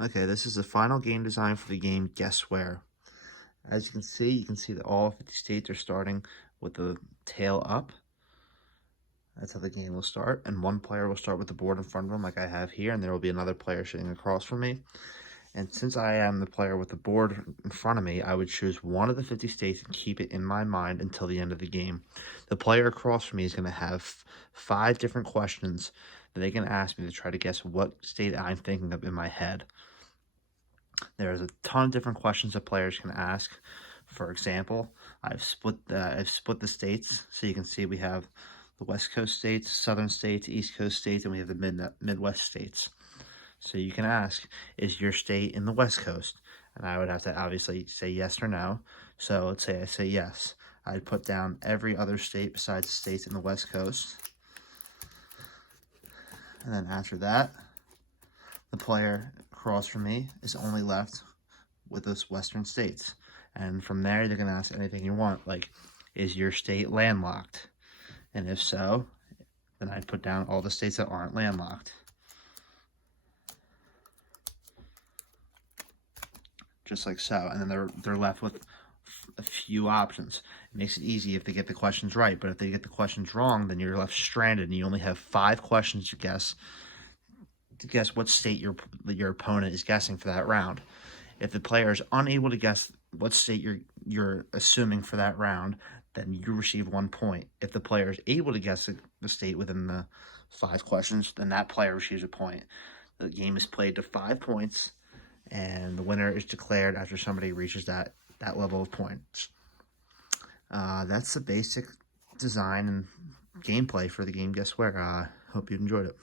Okay, this is the final game design for the game Guess Where. As you can see that all 50 states are starting with the tail up. That's how the game will start. And one player will start with the board in front of him like I have here, and there will be another player sitting across from me. And since I am the player with the board in front of me, I would choose one of the 50 states and keep it in my mind until the end of the game. The player across from me is going to have 5 different questions that they can ask me to try to guess what state I'm thinking of in my head. There's a ton of different questions that players can ask. For example, I've split the states, so you can see we have the West Coast states, Southern states, East Coast states, and we have the Midwest states. So you can ask, is your state in the West Coast? And I would have to obviously say yes or no. So let's say I say yes. I'd put down every other state besides the states in the West Coast. And then after that, the player across from me is only left with those Western states. And from there, they're going to ask anything you want, like, is your state landlocked? And if so, then I'd put down all the states that aren't landlocked. Just like so. And then they're left with a few options. It makes it easy if they get the questions right, but if they get the questions wrong, then you're left stranded and you only have 5 questions to guess what state your opponent is guessing for that round. If the player is unable to guess what state you're assuming for that round, then you receive 1 point. If the player is able to guess the state within the 5 questions, then that player receives a point. The game is played to 5 points, and the winner is declared after somebody reaches that level of points. That's the basic design and gameplay for the game Guess Where. Hope you enjoyed it.